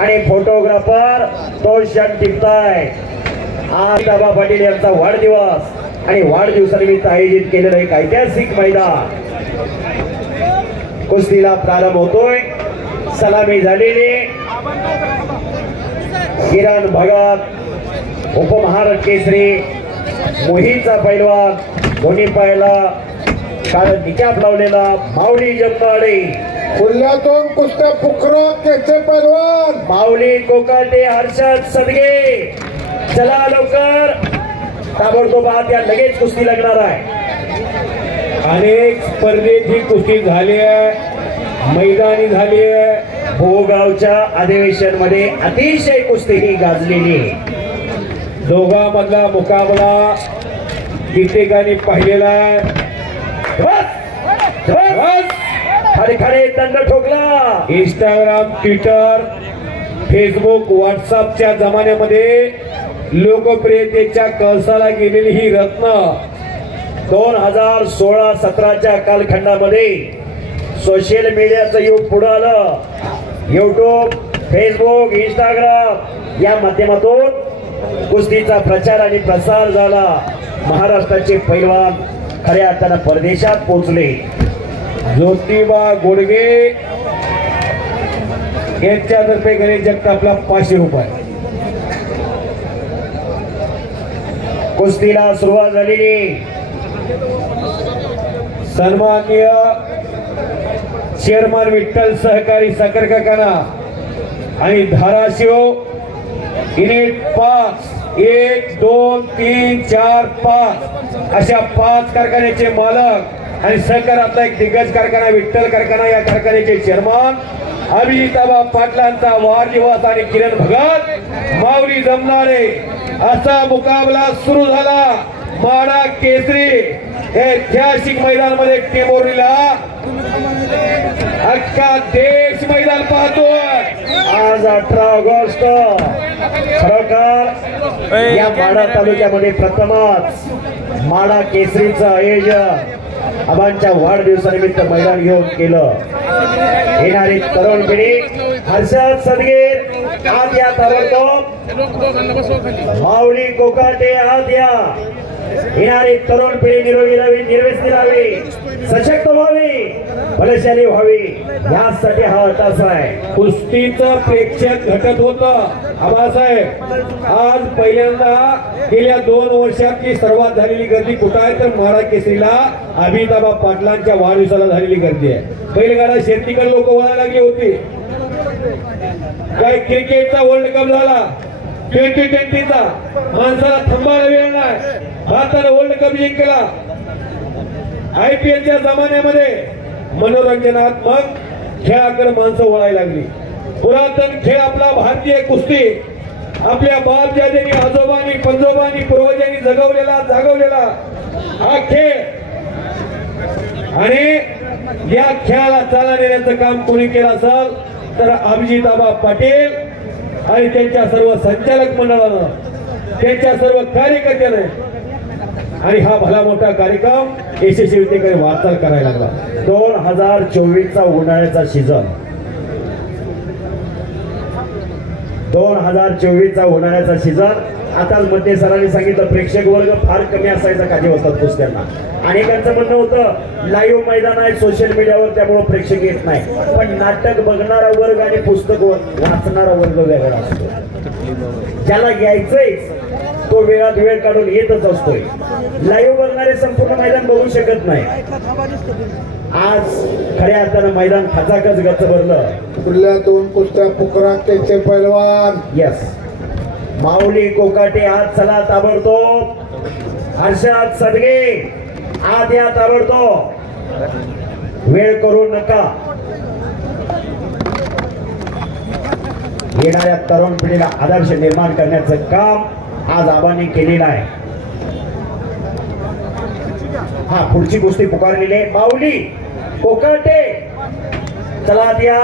आणि फोटोग्राफर तो क्षण टिपताय। आज आबा पाटील यांचा वाढदिवस आणि वाढदिवसानिमित्त आयोजित केलेलं एक ऐतिहासिक मैदान कुस्तीला प्रारंभ होतोय। सलामी झालेली किरण भगत उपमहाराष्ट्र केसरी मोहीचा पैलवान दोन्ही पायला कारण निकाप लावलेला माऊली जगताडे खुल्यातून कुस्त्या पुकरा त्याचे पैलवान माऊली कोकाटे हर्षद सदगे चला लवकर ताबडतोब या लगेच कुस्ती लागणार आहे। अनेक स्पर्धेत ही कुस्ती झाली आहे, मैदानी झाली आहे। भोगावच्या अधिवेशन मध्ये अतिशय कुस्ती ही गाजलेली दोघांमधला मुकाबला कित्येकांनी पाहिलेला आहे। खरे खरे दंड ठोकला। इंस्टाग्राम, ट्विटर, फेसबुक, व्हॉट्सअपच्या जमान्यामध्ये लोकप्रियतेच्या कळसाला गेलेली ही रत्न 2016-17च्या कालखंडामध्ये सोशल मीडियाचं युग पुढे आलं। युट्यूब, फेसबुक, इंस्टाग्राम या माध्यमातून कुस्तीचा प्रचार आणि प्रसार झाला। महाराष्ट्राचे पैलवान खऱ्या अर्थानं परदेशात पोहोचले। ज्योतिबा गोडगे यांच्यातर्फे गणेश जगतापला 500 रुपये। कुस्तीला सुरुवात झालेली सन्माननीय चेअरमन विठ्ठल सहकारी साखर कारखाना आणि धाराशिव युनिट 5 1 2 3 4 5 अशा 5 कारखान्याचे मालक आणि सहकारातला एक दिग्गज कारखाना विठ्ठल कारखाना या कारखान्याचे चेअरमन अभिजिताबा पाटलांचा वाढदिवस आणि किरण भगत माऊली जमणारे असा मुकाबला सुरू झाला। माडा केसरी ऐतिहासिक मैदान मध्ये टेंभुर्णीला अख्खा देश मैदान पाहतोय। आज 18 ऑगस्ट खरोखर या माडा तालुक्यामध्ये प्रथमच माडा केसरीचं आयोजन आबांच्या वाढदिवसानिमित्त मैदान घेऊन केलं। येणारी तरुण पिढी हर्षद सदगीर आज या ताबडतोब माऊली कोकाटे आज या येणारी तरुण पिढी निरोगी राहावी, निर्व्यसनी राहावी, सशक्त व्हावी, बलशाली व्हावी यासाठी हा अट्टास आहे। कुस्तीचं प्रेक्षक घटत होतं आबासाहेब। आज पहिल्यांदा गेल्या 2 वर्षातली सर्वात झालेली गर्दी कुठं आहे तर माडा केसरीला अभिजिताबा पाटलांच्या वाढदिवसाला झालेली गर्दी आहे। बैलगाडा शर्यतीकडे लोक वळायला लागली होती। काय क्रिकेटचा वर्ल्ड कप झाला, 2020चा माणसाला थांबायला वेळ नाही। भारताने वर्ल्ड कप जिंकला। IPLच्या जमान्यामध्ये मनोरंजनात्मक खेळाकडे माणसं वळायला लागली। पुरातन खेळ आपला भारतीय कुस्ती आपल्या बाप दादांनी, आजोबांनी, पंजोबांनी, पूर्वजांनी जागवलेला हा खेळ आणि या खेळाला चालना देण्याचं काम कोणी केलं असेल तर अभिजिताबा पाटील आणि त्यांच्या सर्व संचालक मंडळानं, त्यांच्या सर्व कार्यकर्त्याने आणि हा भला मोठा कार्यक्रम यशस्वीतेकडे वाटचाल करायला लागला। 2024चा उन्हाळ्याचा सीझन 2024चा उन्हाळ्याचा सीझन आताच मध्ये सरांनी सांगितलं प्रेक्षक वर्ग फार कमी असायचा काही असतात कुस्त्यांना। अनेकांचं म्हणणं होतं लाईव्ह मैदान आहे सोशल मीडियावर त्यामुळे प्रेक्षक येत नाही, पण नाटक बघणारा वर्ग आणि पुस्तक वाचणारा वर्ग वेगळा असतो। ज्याला घ्यायचंय तो वेळात वेळ काढून येतच असतोय। लाईव्ह बघणारे संपूर्ण मैदान बघू शकत नाही। आज खऱ्या अर्थानं मैदान खचाखच गच्च भरलं। खुल्यातून कुस्त्या पुकरा त्याचे पैलवान यस माऊली कोकाटे आज चला ताबडतोब हर्षद सदगे आज या ताबडतोब वेळ करू नका। येणाऱ्या तरुण पिढीला आदर्श निर्माण करण्याचं काम आज आबांनी केलेलं आहे। हा पुढची गोष्टी पुकारलेली आहे माऊली कोकाटे चला द्या।